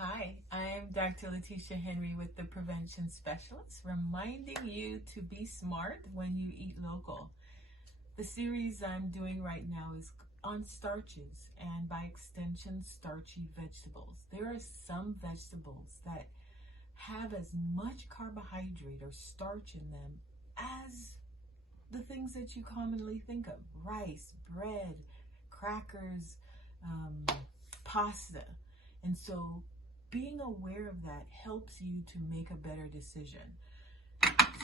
Hi, I'm Dr. Letitia Henry with the Prevention Specialist, reminding you to be smart when you eat local. The series I'm doing right now is on starches and by extension starchy vegetables. There are some vegetables that have as much carbohydrate or starch in them as the things that you commonly think of: rice, bread, crackers, pasta. And so being aware of that helps you to make a better decision.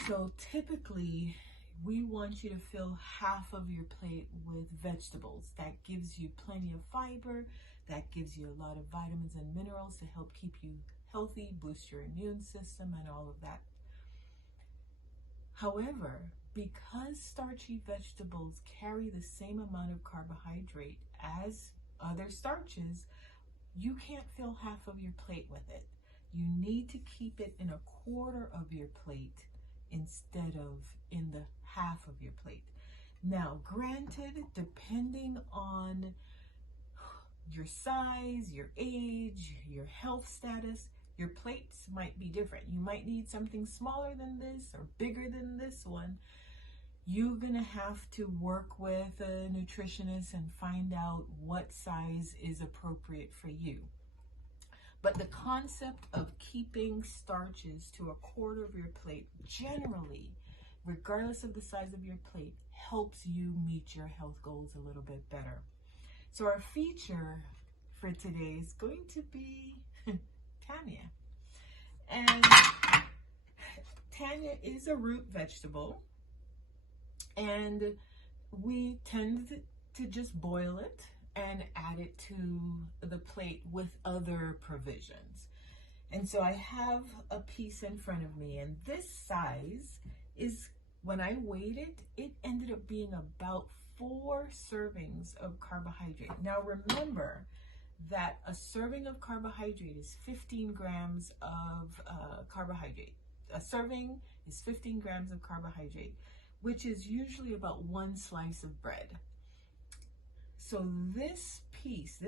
So typically, we want you to fill half of your plate with vegetables. That gives you plenty of fiber, that gives you a lot of vitamins and minerals to help keep you healthy, boost your immune system, and all of that. However, because starchy vegetables carry the same amount of carbohydrate as other starches, you can't fill half of your plate with it. You need to keep it in a quarter of your plate instead of in the half of your plate. Now, granted, depending on your size, your age, your health status, your plates might be different. You might need something smaller than this or bigger than this one. You're going to have to work with a nutritionist and find out what size is appropriate for you. But the concept of keeping starches to a quarter of your plate generally, regardless of the size of your plate, helps you meet your health goals a little bit better. So our feature for today is going to be Tania. And Tania is a root vegetable, and we tend to just boil it and add it to the plate with other provisions. And so I have a piece in front of me, and this size is, when I weighed it, it ended up being about 4 servings of carbohydrate. Now remember that a serving of carbohydrate is 15 grams of carbohydrate. A serving is 15 grams of carbohydrate, which is usually about 1 slice of bread. So this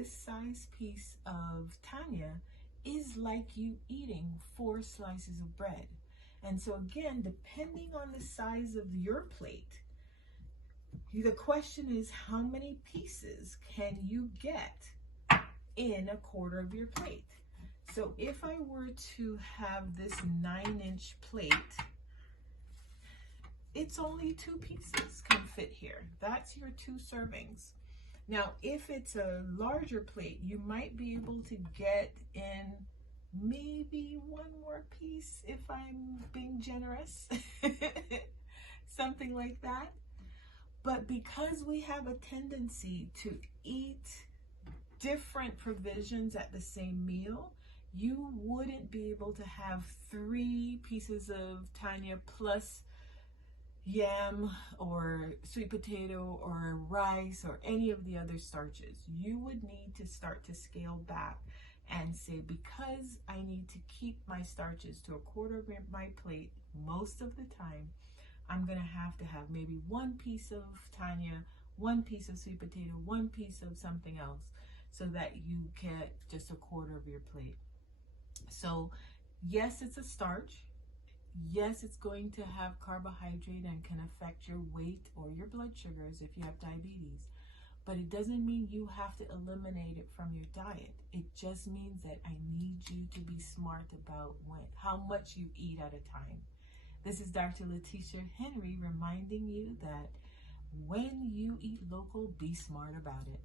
size piece of Tania is like you eating 4 slices of bread. And so again, depending on the size of your plate, the question is, how many pieces can you get in a quarter of your plate? So if I were to have this 9-inch plate, it's only 2 pieces can fit here. That's your 2 servings. Now, if it's a larger plate, you might be able to get in maybe 1 more piece if I'm being generous, something like that. But because we have a tendency to eat different provisions at the same meal, you wouldn't be able to have 3 pieces of Tania plus yam or sweet potato or rice or any of the other starches. You would need to start to scale back and say, because I need to keep my starches to a quarter of my plate most of the time, I'm going to have maybe 1 piece of Tania, 1 piece of sweet potato, 1 piece of something else, so that you get just a quarter of your plate. So yes, it's a starch. Yes, it's going to have carbohydrate and can affect your weight or your blood sugars if you have diabetes. But it doesn't mean you have to eliminate it from your diet. It just means that I need you to be smart about how much you eat at a time. This is Dr. Letitia Henry reminding you that when you eat local, be smart about it.